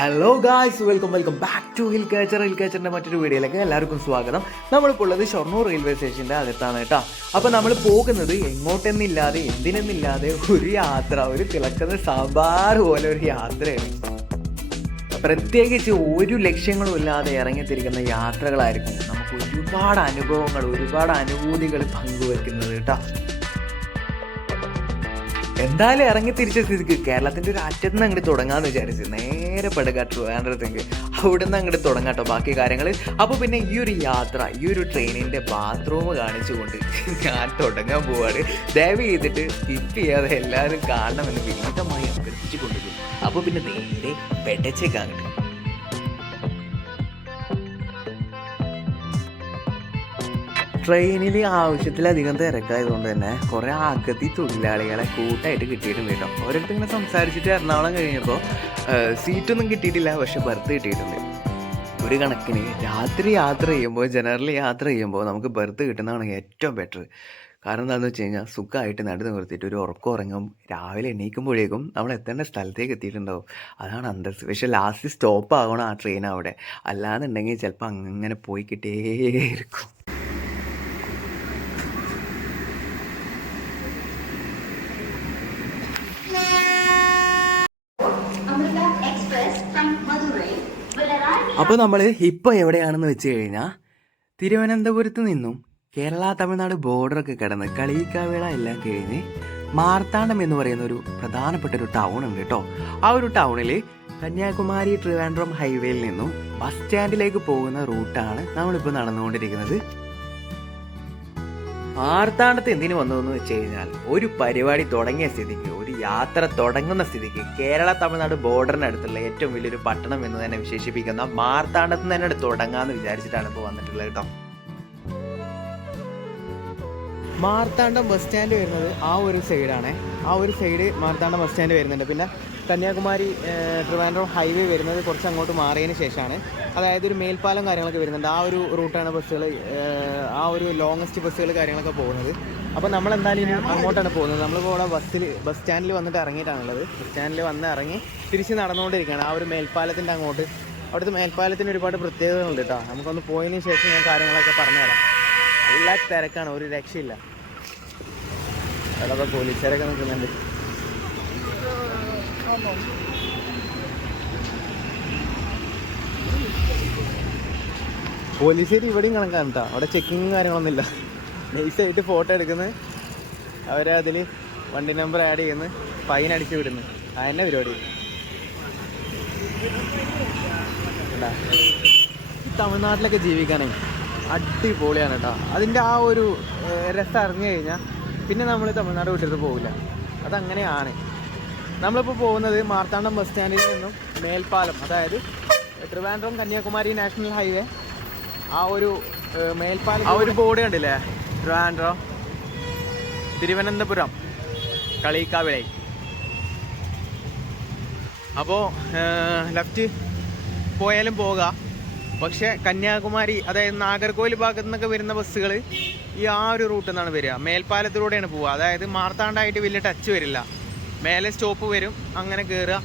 Hello guys, welcome back to hill കാച്ചറിൻ്റെ മറ്റൊരു വീഡിയോയിലേക്ക് എല്ലാവർക്കും സ്വാഗതം. നമ്മളിപ്പോൾ ഉള്ളത് ഷൊർണൂർ റെയിൽവേ സ്റ്റേഷൻ്റെ അകത്താണ് കേട്ടോ. അപ്പോൾ നമ്മൾ പോകുന്നത് എങ്ങോട്ടെന്നില്ലാതെ എന്തിനെന്നില്ലാതെ ഒരു യാത്ര, ഒരു തിളക്കുന്ന സാമ്പാർ പോലെ ഒരു യാത്രയാണ്. പ്രത്യേകിച്ച് ഒരു ലക്ഷ്യങ്ങളും ഇല്ലാതെ ഇറങ്ങിത്തിരിക്കുന്ന യാത്രകളായിരിക്കും നമുക്ക് ഒരുപാട് അനുഭവങ്ങൾ, ഒരുപാട് അനുഭൂതികൾ പങ്കുവെക്കുന്നത് കേട്ടോ. എന്തായാലും ഇറങ്ങി തിരിച്ച സ്ഥിതിക്ക് കേരളത്തിൻ്റെ ഒരു അറ്റത്ത് നിന്ന് അങ്ങോട്ട് തുടങ്ങാമെന്ന് വിചാരിച്ച് നേരെ ട്രിവാൻഡ്രത്തേക്ക് അവിടെ നിന്ന് അങ്ങോട്ട് തുടങ്ങാം കേട്ടോ ബാക്കി കാര്യങ്ങൾ. അപ്പോൾ പിന്നെ ഈ ഒരു യാത്ര, ഈ ഒരു ട്രെയിനിൻ്റെ ബാത്റൂം കാണിച്ചുകൊണ്ട് ഞാൻ തുടങ്ങാൻ പോവാണ്. ദയവ് ചെയ്തിട്ട് സ്കിപ്പ് ചെയ്യാതെ എല്ലാവരും കാണണമെന്ന് വിനീതമായി അഭ്യർത്ഥിച്ചു കൊണ്ടുപോകും. അപ്പോൾ പിന്നെ നേരെ പെടച്ചേക്കാൻ കിട്ടും. ട്രെയിനിൽ ആവശ്യത്തിലധികം തിരക്കായതുകൊണ്ട് തന്നെ കുറേ അഗതി തൊഴിലാളികളെ കൂട്ടായിട്ട് കിട്ടിയിട്ടുണ്ട് കേട്ടോ. ഓരോരുത്തർ ഇങ്ങനെ സംസാരിച്ചിട്ട് എറണാകുളം കഴിഞ്ഞപ്പോൾ സീറ്റൊന്നും കിട്ടിയിട്ടില്ല, പക്ഷെ ബർത്ത് കിട്ടിയിട്ടുണ്ട്. ഒരു കണക്കിന് രാത്രി യാത്ര ചെയ്യുമ്പോൾ, ജനറൽ യാത്ര ചെയ്യുമ്പോൾ നമുക്ക് ബർത്ത് കിട്ടുന്നതാണ് ഏറ്റവും ബെറ്റർ. കാരണം എന്താണെന്ന് വെച്ച് കഴിഞ്ഞാൽ സുഖമായിട്ട് നടു നിർത്തിയിട്ട് ഒരു ഉറക്കം ഉറങ്ങും, രാവിലെ എണീക്കുമ്പോഴേക്കും നമ്മൾ എത്തേണ്ട സ്ഥലത്തേക്ക് എത്തിയിട്ടുണ്ടാവും. അതാണ് അന്തസ്. പക്ഷേ ലാസ്റ്റ് സ്റ്റോപ്പ് ആകണം ആ ട്രെയിൻ അവിടെ, അല്ലാന്നുണ്ടെങ്കിൽ ചിലപ്പോൾ അങ്ങനെ പോയി കിട്ടേയിരിക്കും. അപ്പോൾ നമ്മൾ ഇപ്പോൾ എവിടെയാണെന്ന് വെച്ച് കഴിഞ്ഞാൽ തിരുവനന്തപുരത്ത് നിന്നും കേരള തമിഴ്നാട് ബോർഡറൊക്കെ കിടന്ന് കളിയിക്കാവേള എല്ലാം കഴിഞ്ഞ് മാർത്താണ്ഡം എന്ന് പറയുന്ന ഒരു പ്രധാനപ്പെട്ട ഒരു ടൗൺ ഉണ്ട് കേട്ടോ. ആ ഒരു ടൗണിൽ കന്യാകുമാരി ട്രിവാൻഡ്രം ഹൈവേയിൽ നിന്നും ബസ് സ്റ്റാൻഡിലേക്ക് പോകുന്ന റൂട്ടാണ് നമ്മളിപ്പോൾ നടന്നുകൊണ്ടിരിക്കുന്നത്. മാർത്താണ്ഡത്ത് എന്തിനു വന്നതെന്ന് വെച്ച് കഴിഞ്ഞാൽ ഒരു പരിപാടി തുടങ്ങിയ സ്ഥിതിക്ക്, ഒരു യാത്ര തുടങ്ങുന്ന സ്ഥിതിക്ക് കേരള തമിഴ്നാട് ബോർഡറിനടുത്തുള്ള ഏറ്റവും വലിയൊരു പട്ടണം എന്ന് തന്നെ വിശേഷിപ്പിക്കുന്ന മാർത്താണ്ഡത്ത് നിന്ന് തന്നെ തുടങ്ങാമെന്ന് വിചാരിച്ചിട്ടാണ് ഇപ്പോൾ വന്നിട്ടുള്ളത് കേട്ടോ. മാർത്താണ്ഡം ബസ് സ്റ്റാൻഡ് വരുന്നത് ആ ഒരു സൈഡാണ്. ആ ഒരു സൈഡ് മാർത്താണ്ഡം ബസ് സ്റ്റാൻഡ് വരുന്നുണ്ട്. പിന്നെ കന്യാകുമാരി ട്രിവാൻഡ്രം ഹൈവേ വരുന്നത് കുറച്ച് അങ്ങോട്ട് മാറിയതിന് ശേഷമാണ്. അതായത് ഒരു മേൽപ്പാലം കാര്യങ്ങളൊക്കെ വരുന്നുണ്ട്. ആ ഒരു റൂട്ടാണ് ബസ്സുകൾ, ആ ഒരു ലോങ്ങസ്റ്റ് ബസ്സുകൾ കാര്യങ്ങളൊക്കെ പോകുന്നത്. അപ്പോൾ നമ്മളെന്തായാലും ഇനി അങ്ങോട്ടാണ് പോകുന്നത്. നമ്മളിപ്പോൾ ഇവിടെ ബസ് സ്റ്റാൻഡിൽ വന്നിട്ട് ഇറങ്ങിയിട്ടാണുള്ളത്. ബസ് സ്റ്റാൻഡിൽ വന്ന് ഇറങ്ങി തിരിച്ച് നടന്നുകൊണ്ടിരിക്കുകയാണ് ആ ഒരു മേൽപ്പാലത്തിൻ്റെ അങ്ങോട്ട്. അവിടുത്തെ മേൽപ്പാലത്തിന് ഒരുപാട് പ്രത്യേകതകളുണ്ട് കേട്ടോ. നമുക്കൊന്ന് പോയതിന് ശേഷം ഞാൻ കാര്യങ്ങളൊക്കെ പറഞ്ഞുതരാം. നല്ല തിരക്കാണ്, ഒരു രക്ഷയില്ല. അവിടെ പോലീസുകാരൊക്കെ നിൽക്കുന്നുണ്ട്. പോലീസുകാർ ഇവിടെയും കണക്കാണ് കേട്ടോ. അവിടെ ചെക്കിങ്ങും കാര്യങ്ങളൊന്നുമില്ല. നൈസായിട്ട് ഫോട്ടോ എടുക്കുന്നത്, അവരതിൽ വണ്ടി നമ്പർ ആഡ് ചെയ്യുന്നു, ഫൈൻ അടിച്ചു വിടുന്നു. അതന്നെ പരിപാടി. തമിഴ്നാട്ടിലൊക്കെ ജീവിക്കാനേ അടിപൊളിയാണ് കേട്ടോ. അതിൻ്റെ ആ ഒരു രസം അറിഞ്ഞു കഴിഞ്ഞാൽ പിന്നെ നമ്മൾ തമിഴ്നാട് വിട്ടിട്ട് പോകില്ല. അതങ്ങനെയാണ്. നമ്മളിപ്പോൾ പോകുന്നത് മാർത്താണ്ഡം ബസ് സ്റ്റാൻഡിൽ നിന്നും മേൽപ്പാലം, അതായത് ട്രിവാൻഡ്രം കന്യാകുമാരി നാഷണൽ ഹൈവേ, ആ ഒരു മേൽപ്പാലം, ആ ഒരു ബോർഡ് കണ്ടില്ലേ, ട്രിവാൻഡ്രം തിരുവനന്തപുരം കളിയിക്കാവിളൈ. അപ്പോൾ ലെഫ്റ്റ് പോയാലും പോകാം. പക്ഷേ കന്യാകുമാരി, അതായത് നാഗർകോവിൽ ഭാഗത്തു നിന്നൊക്കെ വരുന്ന ബസ്സുകൾ ഈ ആ ഒരു റൂട്ടിൽ നിന്നാണ് വരിക. മേൽപ്പാലത്തിലൂടെയാണ് പോവുക. അതായത് മാർത്താണ്ഡമായിട്ട് വലിയ ടച്ച് വരില്ല. മേലെ സ്റ്റോപ്പ് വരും, അങ്ങനെ കയറുക.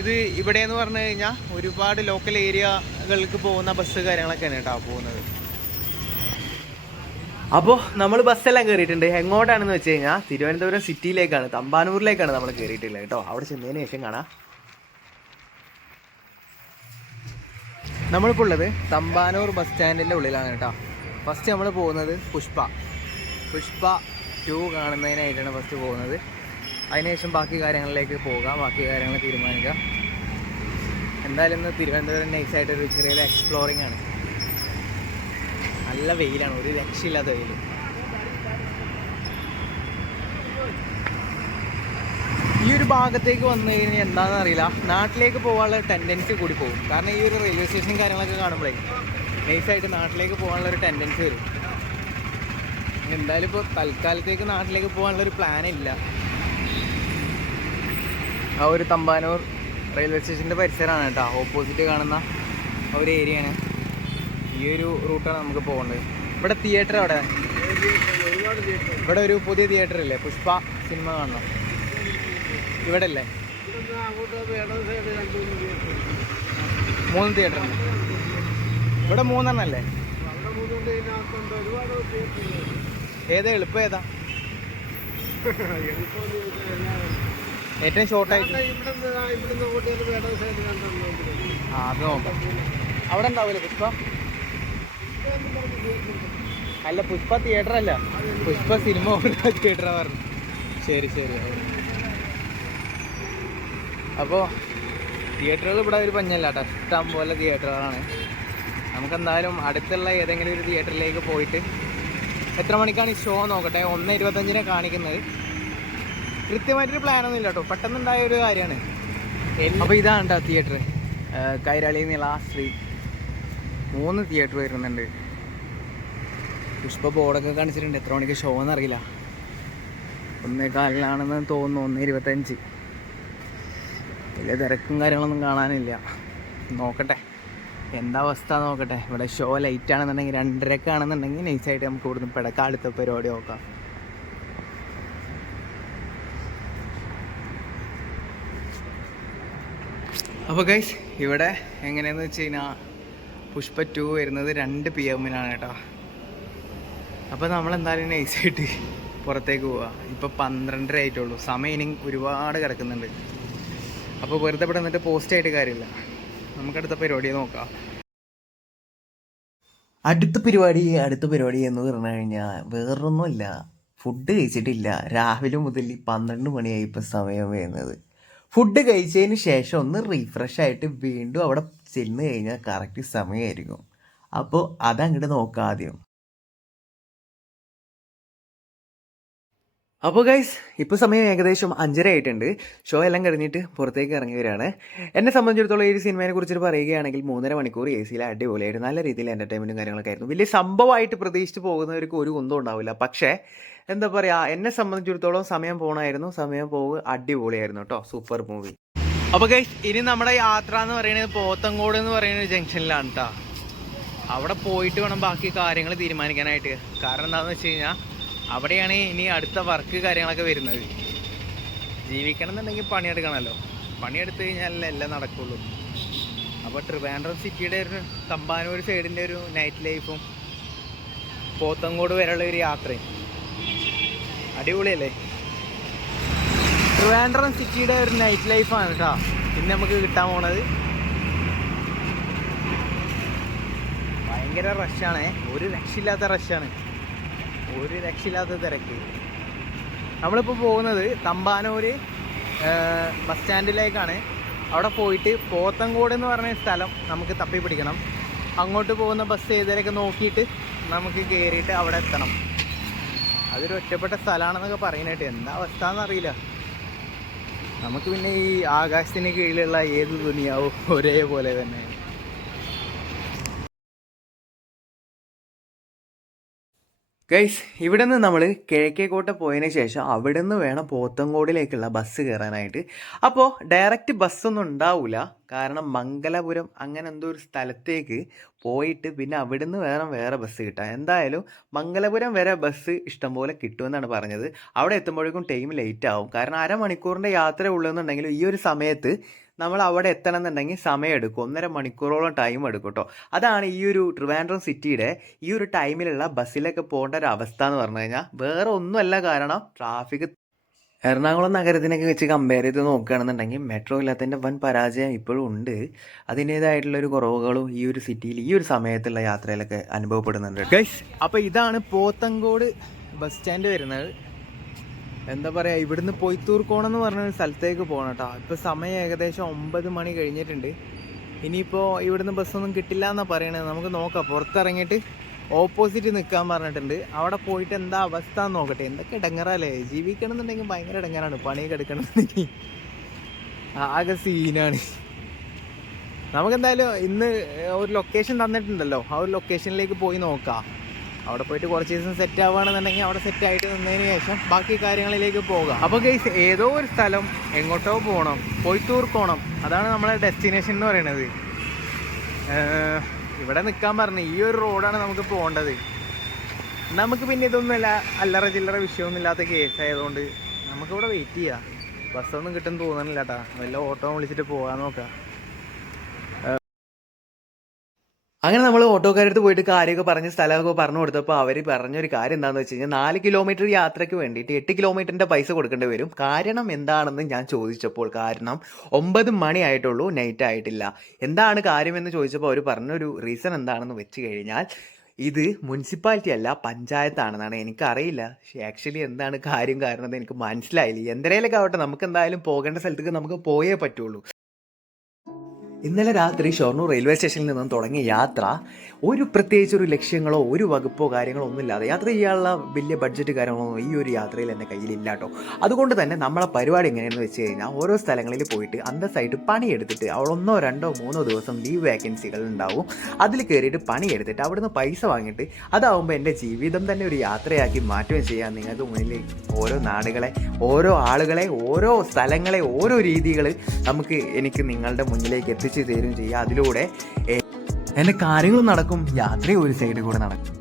ഇത് ഇവിടെ എന്ന് പറഞ്ഞു കഴിഞ്ഞാൽ ഒരുപാട് ലോക്കൽ ഏരിയകൾക്ക് പോകുന്ന ബസ് കാര്യങ്ങളൊക്കെയാണ് കേട്ടോ പോകുന്നത്. അപ്പോൾ നമ്മൾ ബസ്സെല്ലാം കയറിയിട്ടുണ്ട്. എങ്ങോട്ടാണെന്ന് വെച്ച് കഴിഞ്ഞാൽ തിരുവനന്തപുരം സിറ്റിയിലേക്കാണ്, തമ്പാനൂരിലേക്കാണ് നമ്മൾ കയറിയിട്ടുള്ളത് കേട്ടോ. അവിടെ ചെന്നതിന് ശേഷം കാണാം. നമ്മളിപ്പോൾ ഉള്ളത് തമ്പാനൂർ ബസ് സ്റ്റാൻഡിൻ്റെ ഉള്ളിലാണ് കേട്ടോ. ഫസ്റ്റ് നമ്മൾ പോകുന്നത് പുഷ്പ 2 കാണുന്നതിനായിട്ടാണ് ഫസ്റ്റ് പോകുന്നത്. അതിനുശേഷം ബാക്കി കാര്യങ്ങളിലേക്ക് പോകാം, ബാക്കി കാര്യങ്ങൾ തീരുമാനിക്കാം. എന്തായാലും ഇന്ന് തിരുവനന്തപുരം നൈസായിട്ടൊരു ചെറിയൊരു എക്സ്പ്ലോറിംഗ് ആണ്. നല്ല വെയിലാണ്, ഒരു രക്ഷയില്ലാത്ത വെയിൽ. ഈ ഒരു ഭാഗത്തേക്ക് വന്നു കഴിഞ്ഞാൽ എന്താണെന്ന് അറിയില്ല, നാട്ടിലേക്ക് പോകാനുള്ള ടെൻഡൻസി കൂടി പോകും. കാരണം ഈ ഒരു റെയിൽവേ സ്റ്റേഷൻ കാര്യങ്ങളൊക്കെ കാണുമ്പോഴേ നൈസായിട്ട് നാട്ടിലേക്ക് പോകാനുള്ളൊരു ടെൻഡൻസി വരും. എന്തായാലും ഇപ്പോൾ തൽക്കാലത്തേക്ക് നാട്ടിലേക്ക് പോകാനുള്ളൊരു പ്ലാനില്ല. ആ ഒരു തമ്പാനൂർ റെയിൽവേ സ്റ്റേഷൻ്റെ പരിസരമാണ് കേട്ടോ. ഓപ്പോസിറ്റ് കാണുന്ന ഒരു ഏരിയയാണ്. ഈ ഒരു റൂട്ടാണ് നമുക്ക് പോകേണ്ടത്. ഇവിടെ തിയേറ്റർ, ഇവിടെ ഒരു പുതിയ തിയേറ്റർ ഇല്ലേ, പുഷ്പ സിനിമ കാണണം. ഇവിടെ അല്ലേ? 3 തിയേറ്റർ ഉണ്ട് ഇവിടെ, 3 അല്ലേ? ഏതാ എളുപ്പം? ഏതാ ഏറ്റവും ഷോർട്ടായിട്ട്? അത് നോക്കാം. അവിടെ ഉണ്ടാവില്ലേ പുഷ്പ? അല്ല, പുഷ്പ തിയേറ്റർ അല്ല, പുഷ്പ സിനിമ തിയേറ്ററാ പറഞ്ഞു. ശരി. അപ്പോൾ തിയേറ്ററുകൾ ഇവിടെ ഒരു പഞ്ഞല്ല കേട്ടോ, ഇഷ്ടം പോലെ തിയേറ്ററുകളാണ്. നമുക്കെന്തായാലും അടുത്തുള്ള ഏതെങ്കിലും ഒരു തിയേറ്ററിലേക്ക് പോയിട്ട് എത്ര മണിക്കാണ് ഈ ഷോ നോക്കട്ടെ. 1:25 കാണിക്കുന്നത്. കൃത്യമായിട്ടൊരു പ്ലാനൊന്നും ഇല്ല കേട്ടോ, പെട്ടെന്നുണ്ടായ ഒരു കാര്യമാണ്. അപ്പോൾ ഇതാണ് കേട്ടോ തിയേറ്റർ, കൈരാളി നീള സ്ട്രീറ്റ്. 3 തിയേറ്റർ വരുന്നുണ്ട്. പുഷ്പ ബോർഡൊക്കെ കാണിച്ചിട്ടുണ്ട്. എത്ര മണിക്ക് ഷോ എന്നറിയില്ല. 1:15 തോന്നുന്നു. 1:25. വലിയ തിരക്കും കാര്യങ്ങളൊന്നും കാണാനില്ല. നോക്കട്ടെ എന്താ അവസ്ഥ നോക്കട്ടെ. ഇവിടെ ഷോ ലൈറ്റ് ആണെന്നുണ്ടെങ്കിൽ 2:30 ആണെന്നുണ്ടെങ്കിൽ നൈസായിട്ട് നമുക്ക് ഇവിടുന്ന് പിടക്കാം, അടുത്ത പരിപാടി നോക്കാം. അപ്പോൾ ഗൈസ് ഇവിടെ എങ്ങനെയാണെന്ന് വെച്ച് കഴിഞ്ഞാൽ പുഷ്പ 2 വരുന്നത് 2 PM കേട്ടോ. അപ്പോൾ നമ്മളെന്തായാലും നൈസായിട്ട് പുറത്തേക്ക് പോവുക. ഇപ്പോൾ 12:30 ആയിട്ടുള്ളൂ. സമയം ഇനി ഒരുപാട് കിടക്കുന്നുണ്ട്. അപ്പോൾ വെറുതെ ഇവിടെ നിന്നിട്ട് പോസ്റ്റ് ആയിട്ട് കാര്യമില്ല. നമുക്കടുത്ത പരിപാടി നോക്കാം. അടുത്ത പരിപാടി എന്ന് പറഞ്ഞു കഴിഞ്ഞാൽ വേറൊന്നുമില്ല, ഫുഡ് കഴിച്ചിട്ടില്ല. രാവിലെ മുതൽ 12 മണിയായി ഇപ്പോൾ സമയം വരുന്നത്. ഫുഡ് കഴിച്ചതിന് ശേഷം ഒന്ന് റീഫ്രഷ് ആയിട്ട് വീണ്ടും അവിടെ ചെന്ന് കഴിഞ്ഞാൽ കറക്റ്റ് സമയമായിരിക്കും. അപ്പോൾ അതങ്ങോട്ട് നോക്കാം ആദ്യം. അപ്പോൾ ഗൈസ് ഇപ്പോൾ സമയം ഏകദേശം 5:30 ആയിട്ടുണ്ട്. ഷോ എല്ലാം കഴിഞ്ഞിട്ട് പുറത്തേക്ക് ഇറങ്ങി വരികയാണ്. എന്നെ സംബന്ധിച്ചിടത്തോളം ഈ സിനിമയെ കുറിച്ചിട്ട് പറയുകയാണെങ്കിൽ 3.5 മണിക്കൂർ AC അടിപൊളിയായിട്ട് നല്ല രീതിയിൽ എൻ്റർടൈൻമെൻറ്റും കാര്യങ്ങളൊക്കെ ആയിരുന്നു. വലിയ സംഭവമായിട്ട് പ്രതീക്ഷിച്ച് പോകുന്നവർക്ക് ഒരു കുന്തം ഉണ്ടാവില്ല. പക്ഷേ എന്താ പറയുക, എന്നെ സംബന്ധിച്ചിടത്തോളം സമയം പോകണമായിരുന്നു. സമയം പോകുക അടിപൊളിയായിരുന്നു കേട്ടോ. Super movie. അപ്പോൾ ഗൈസ് ഇനി നമ്മുടെ യാത്ര എന്ന് പറയുന്നത് പോത്തങ്കോട് എന്ന് പറയുന്ന ജംഗ്ഷനിലാണ് കേട്ടോ. അവിടെ പോയിട്ട് വേണം ബാക്കി കാര്യങ്ങൾ തീരുമാനിക്കാനായിട്ട്. കാരണം എന്താണെന്ന് വെച്ച് കഴിഞ്ഞാൽ അവിടെയാണ് ഇനി അടുത്ത വർക്ക് കാര്യങ്ങളൊക്കെ വരുന്നത്. ജീവിക്കണം എന്നുണ്ടെങ്കിൽ പണിയെടുക്കണമല്ലോ. പണിയെടുത്ത് കഴിഞ്ഞാലല്ലേ എല്ലാം നടക്കുള്ളൂ. അപ്പോൾ ട്രിവാൻഡ്രം സിറ്റിയുടെ ഒരു തമ്പാനൂർ സൈഡിൻ്റെ ഒരു നൈറ്റ് ലൈഫും പോത്തങ്കോട് വരെയുള്ള ഒരു യാത്രയും അടിപൊളിയല്ലേ. ട്രിവാൻഡ്രം സിറ്റിയുടെ ഒരു നൈറ്റ് ലൈഫാണ് കേട്ടോ പിന്നെ നമുക്ക് കിട്ടാൻ പോണത്. ഭയങ്കര റഷാണ്, ഒരു രക്ഷയില്ലാത്ത റഷാണ്, ഒരു രക്ഷയില്ലാത്ത തിരക്ക്. നമ്മളിപ്പോൾ പോകുന്നത് തമ്പാനൂർ ബസ് സ്റ്റാൻഡിലേക്കാണ്. അവിടെ പോയിട്ട് പോത്തങ്കോട് എന്ന് പറഞ്ഞ സ്ഥലം നമുക്ക് തപ്പി പിടിക്കണം. അങ്ങോട്ട് പോകുന്ന ബസ് ഏതിലൊക്കെ നോക്കിയിട്ട് നമുക്ക് കയറിയിട്ട് അവിടെ എത്തണം. അതൊരു ഒറ്റപ്പെട്ട സ്ഥലമാണെന്നൊക്കെ പറയുന്നതായിട്ട് എന്താ അവസ്ഥ എന്നറിയില്ല. നമുക്ക് പിന്നെ ഈ ആകാശത്തിന് കീഴിലുള്ള ഏത് ദുനിയാവും ഒരേപോലെ തന്നെ. ഗൈസ് ഇവിടെ നിന്ന് നമ്മൾ കിഴക്കേക്കോട്ട പോയതിന് ശേഷം അവിടെ നിന്ന് വേണം പോത്തങ്കോടിലേക്കുള്ള ബസ് കയറാനായിട്ട്. അപ്പോൾ ഡയറക്റ്റ് ബസ്സൊന്നും ഉണ്ടാവില്ല. കാരണം മംഗലപുരം അങ്ങനെ എന്തോ ഒരു സ്ഥലത്തേക്ക് പോയിട്ട് പിന്നെ അവിടെ നിന്ന് വേറെ ബസ് കിട്ടാം. എന്തായാലും മംഗലപുരം വരെ ബസ് ഇഷ്ടംപോലെ കിട്ടുമെന്നാണ് പറഞ്ഞത്. അവിടെ എത്തുമ്പോഴേക്കും ടൈം ലേറ്റ് ആവും. കാരണം 1/2 മണിക്കൂറിൻ്റെ യാത്ര ഉള്ളതെന്നുണ്ടെങ്കിലും ഈ ഒരു സമയത്ത് നമ്മൾ അവിടെ എത്തണം എന്നുണ്ടെങ്കിൽ സമയം എടുക്കും. 1.5 മണിക്കൂറോളം ടൈം എടുക്കും കേട്ടോ. അതാണ് ഈ ഒരു ട്രിവാൻഡ്രം സിറ്റിയുടെ ഈ ഒരു ടൈമിലുള്ള ബസ്സിലൊക്കെ പോകേണ്ട ഒരു അവസ്ഥ എന്ന് പറഞ്ഞു കഴിഞ്ഞാൽ. വേറെ ഒന്നുമല്ല, കാരണം ട്രാഫിക് എറണാകുളം നഗരത്തിനൊക്കെ വെച്ച് കമ്പയർ ചെയ്ത് നോക്കുകയാണെന്നുണ്ടെങ്കിൽ മെട്രോ ഇല്ലാത്തതിൻ്റെ വൻ പരാജയം ഇപ്പോഴും ഉണ്ട്. അതിൻ്റേതായിട്ടുള്ളൊരു കുറവുകളും ഈ ഒരു സിറ്റിയിൽ ഈ ഒരു സമയത്തുള്ള യാത്രയിലൊക്കെ അനുഭവപ്പെടുന്നുണ്ട് ഗൈസ്. അപ്പോൾ ഇതാണ് പോത്തങ്കോട് ബസ് സ്റ്റാൻഡ് വരുന്നത്. എന്താ പറയുക, ഇവിടുന്ന് പൊയ്ത്തൂർക്കോണം എന്ന് പറഞ്ഞൊരു സ്ഥലത്തേക്ക് പോകണം കേട്ടോ. ഇപ്പോൾ സമയം ഏകദേശം 9 മണി കഴിഞ്ഞിട്ടുണ്ട്. ഇനിയിപ്പോൾ ഇവിടുന്ന് ബസ്സൊന്നും കിട്ടില്ല എന്നാണ് പറയണത്. നമുക്ക് നോക്കാം. പുറത്തിറങ്ങിയിട്ട് ഓപ്പോസിറ്റ് നിൽക്കാൻ പറഞ്ഞിട്ടുണ്ട്. അവിടെ പോയിട്ട് എന്താ അവസ്ഥ എന്ന് നോക്കട്ടെ. എന്തൊക്കെ ഇടങ്ങറല്ലേ, ജീവിക്കണം എന്നുണ്ടെങ്കിൽ ഭയങ്കര ഇടങ്ങറാണ്. പണിയൊക്കെ എടുക്കണമെന്നുണ്ടെങ്കിൽ ആകെ സീനാണ്. നമുക്കെന്തായാലും ഇന്ന് ഒരു ലൊക്കേഷൻ തന്നിട്ടുണ്ടല്ലോ, ആ ഒരു ലൊക്കേഷനിലേക്ക് പോയി നോക്കാം. അവിടെ പോയിട്ട് കുറച്ച് ദിവസം സെറ്റ് ആവുകയാണെന്നുണ്ടെങ്കിൽ അവിടെ സെറ്റായിട്ട് നിന്നതിന് ശേഷം ബാക്കി കാര്യങ്ങളിലേക്ക് പോകാം. അപ്പോൾ ഗൈസ് ഏതോ ഒരു സ്ഥലം എങ്ങോട്ടോ പോകണം, പൊയ്ത്തൂർക്കോണം, അതാണ് നമ്മളെ ഡെസ്റ്റിനേഷൻ എന്ന് പറയുന്നത്. ഇവിടെ നിൽക്കാൻ പറഞ്ഞു. ഈ ഒരു റോഡാണ് നമുക്ക് പോകേണ്ടത്. നമുക്ക് പിന്നെ ഇതൊന്നുമല്ല, അല്ലറ ചില്ലറ വിഷയമൊന്നും ഇല്ലാത്ത കേസ് ആയതുകൊണ്ട് നമുക്കിവിടെ വെയിറ്റ് ചെയ്യാം. ബസ്സൊന്നും കിട്ടുമെന്ന് തോന്നണില്ല കേട്ടോ. വല്ല ഓട്ടോ വിളിച്ചിട്ട് പോകാൻ നോക്കാം. അങ്ങനെ നമ്മൾ ഓട്ടോക്കാരടുത്ത് പോയിട്ട് കാര്യമൊക്കെ പറഞ്ഞ് സ്ഥലമൊക്കെ പറഞ്ഞു കൊടുത്തപ്പോൾ അവർ പറഞ്ഞൊരു കാര്യം എന്താണെന്ന് വെച്ച് കഴിഞ്ഞാൽ 4 കിലോമീറ്റർ യാത്രയ്ക്ക് വേണ്ടിയിട്ട് 8 കിലോമീറ്ററിൻ്റെ പൈസ കൊടുക്കേണ്ടി വരും. കാരണം എന്താണെന്ന് ഞാൻ ചോദിച്ചപ്പോൾ, കാരണം 9 മണി ആയിട്ടുള്ളൂ, നൈറ്റ് ആയിട്ടില്ല. എന്താണ് കാര്യമെന്ന് ചോദിച്ചപ്പോൾ അവർ പറഞ്ഞൊരു റീസൺ എന്താണെന്ന് വെച്ച് കഴിഞ്ഞാൽ ഇത് മുനിസിപ്പാലിറ്റി അല്ല, പഞ്ചായത്താണെന്നാണ്. എനിക്കറിയില്ല ആക്ച്വലി എന്താണ് കാര്യം, കാരണം അത് എനിക്ക് മനസ്സിലായില്ല. എന്തരേലൊക്കെ ആവട്ടെ, നമുക്ക് എന്തായാലും പോകേണ്ട സ്ഥലത്തേക്ക് നമുക്ക് പോയേ പറ്റുള്ളൂ. ഇന്നലെ രാത്രി ഷൊർണൂർ റെയിൽവേ സ്റ്റേഷനിൽ നിന്നും തുടങ്ങിയ യാത്ര പ്രത്യേകിച്ച് ഒരു ലക്ഷ്യങ്ങളോ ഒരു വകുപ്പോ കാര്യങ്ങളോ ഒന്നുമില്ലാതെ യാത്ര ചെയ്യാനുള്ള വലിയ ബഡ്ജറ്റ് കാര്യങ്ങളൊന്നും ഈ ഒരു യാത്രയിൽ എൻ്റെ കയ്യിലില്ല കേട്ടോ. അതുകൊണ്ട് തന്നെ നമ്മളെ പരിപാടി എങ്ങനെയാണെന്ന് വെച്ച് കഴിഞ്ഞാൽ ഓരോ സ്ഥലങ്ങളിൽ പോയിട്ട് അന്തസ്സായിട്ട് പണിയെടുത്തിട്ട് അവിടെ 1, 2, 3 ദിവസം ലീവ് വേക്കൻസികൾ ഉണ്ടാവും. അതിൽ കയറിയിട്ട് പണിയെടുത്തിട്ട് അവിടുന്ന് പൈസ വാങ്ങിയിട്ട് അതാവുമ്പോൾ എൻ്റെ ജീവിതം തന്നെ ഒരു യാത്രയാക്കി മാറ്റുകയും ചെയ്യാം. നിങ്ങൾക്ക് മുന്നിൽ ഓരോ നാടുകളെ, ഓരോ ആളുകളെ, ഓരോ സ്ഥലങ്ങളെ, ഓരോ രീതികൾ എനിക്ക് നിങ്ങളുടെ മുന്നിലേക്ക് എത്തിച്ചു തരും ചെയ്യുക. അതിലൂടെ എൻ്റെ കാര്യങ്ങളും നടക്കും, യാത്രയും ഒരു സൈഡിൽ കൂടെ നടക്കും.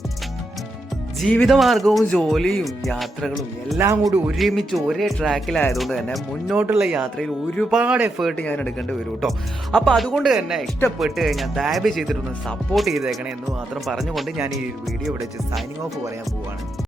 ജീവിതമാർഗവും ജോലിയും യാത്രകളും എല്ലാം കൂടി ഒരുമിച്ച് ഒരേ ട്രാക്കിലായതുകൊണ്ട് തന്നെ മുന്നോട്ടുള്ള യാത്രയിൽ ഒരുപാട് എഫേർട്ട് ഞാൻ എടുക്കേണ്ടി വരും കേട്ടോ. അപ്പോൾ അതുകൊണ്ട് തന്നെ ഇഷ്ടപ്പെട്ട് കഴിഞ്ഞാൽ ദയവ് ചെയ്തിട്ടൊന്ന് സപ്പോർട്ട് ചെയ്തേക്കണേ എന്ന് മാത്രം പറഞ്ഞുകൊണ്ട് ഞാൻ ഈ വീഡിയോ ഇവിടെ സൈനിങ് ഓഫ് പറയാൻ പോവുകയാണ്.